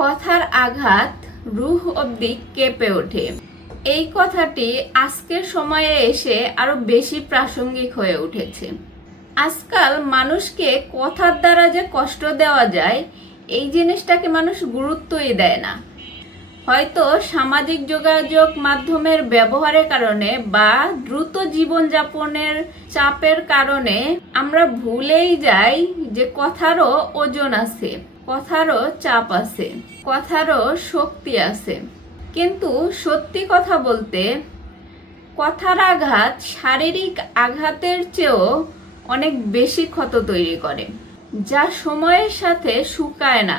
কথার আঘাত রুহ অবধি কেঁপে ওঠে। এই কথাটি আজকের সময়ে এসে আরো বেশি প্রাসঙ্গিক হয়ে উঠেছে। আজকাল মানুষকে কথার দ্বারা যে কষ্ট দেওয়া যায় এই জিনিসটাকে মানুষ গুরুত্বই দেয় না। হয়তো সামাজিক যোগাযোগ মাধ্যমের ব্যবহারের কারণে বা দ্রুত জীবনযাপনের চাপের কারণে আমরা ভুলেই যাই যে কথারও ওজন আছে, কথারও চাপ আছে, কথারও শক্তি আছে। কিন্তু সত্যি কথা বলতে কথার আঘাত শারীরিক আঘাতের চেয়েও অনেক বেশি ক্ষত তৈরি করে, যা সময়ের সাথে শুকায় না,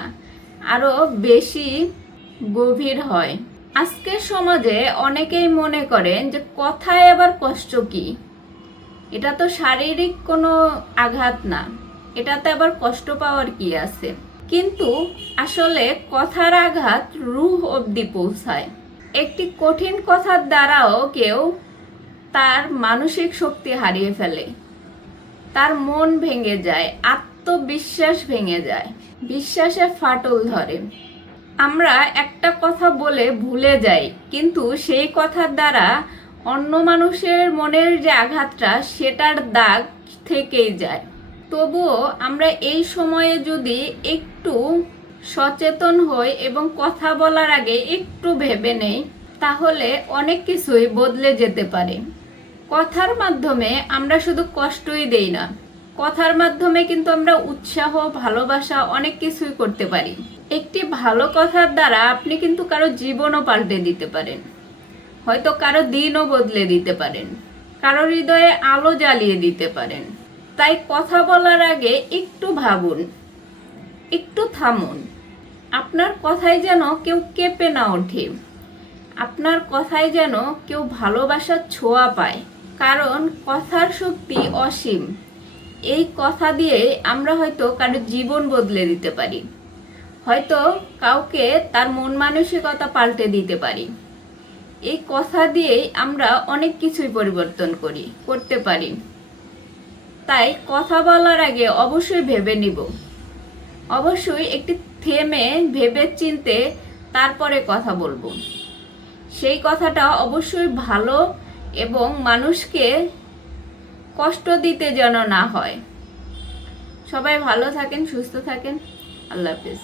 আরো বেশি গভীর হয়। আজকের সমাজে অনেকেই মনে করেন যে কথায় আবার কষ্ট কি, এটা তো শারীরিক কোনো আঘাত না, এটাতে আবার কষ্ট পাওয়ার কি আছে। কিন্তু আসলে কথার আঘাত রুহ অবধি পৌঁছায়। একটি কঠিন কথার দ্বারাও কেউ তার মানসিক শক্তি হারিয়ে ফেলে, তার মন ভেঙে যায়, আত্মবিশ্বাস ভেঙে যায়, বিশ্বাসে ফাটল ধরে। আমরা একটা কথা বলে ভুলে যাই, কিন্তু সেই কথার দ্বারা অন্য মানুষের মনের যে আঘাতটা সেটার দাগ থেকেই যায়। তবুও আমরা এই সময়ে যদি একটু সচেতন হই এবং কথা বলার আগে একটু ভেবে নেই, তাহলে অনেক কিছুই বদলে যেতে পারে। কথার মাধ্যমে আমরা শুধু কষ্টই দেই না, কথার মাধ্যমে কিন্তু আমরা উৎসাহ, ভালোবাসা অনেক কিছুই করতে পারি। একটি ভালো কথার দ্বারা আপনি কিন্তু কারো জীবনও পাল্টে দিতে পারেন, হয়তো কারো দিনও বদলে দিতে পারেন, কারো হৃদয়ে আলো জ্বালিয়ে দিতে পারেন। তাই কথা বলার আগে একটু ভাবুন, একটু থামুন। আপনার কথায় যেন কেউ কেঁপে না ওঠে, আপনার কথায় যেন কেউ ভালোবাসার ছোঁয়া পায়। কারণ কথার শক্তি অসীম। এই কথা দিয়ে আমরা হয়তো কারো জীবন বদলে দিতে পারি, হয়তো কাউকে তার মন মানসিকতা পাল্টে দিতে পারি। এই কথা দিয়েই আমরা অনেক কিছুই পরিবর্তন করতে পারি। তাই কথা বলার আগে অবশ্যই ভেবে নিব, অবশ্যই একটি থেমে ভেবে চিনতে তারপরে কথা বলবো। সেই কথাটা অবশ্যই ভালো এবং মানুষকে কষ্ট দিতে যেন না হয়। সবাই ভালো থাকেন, সুস্থ থাকেন। আল্লাহ হাফেজ।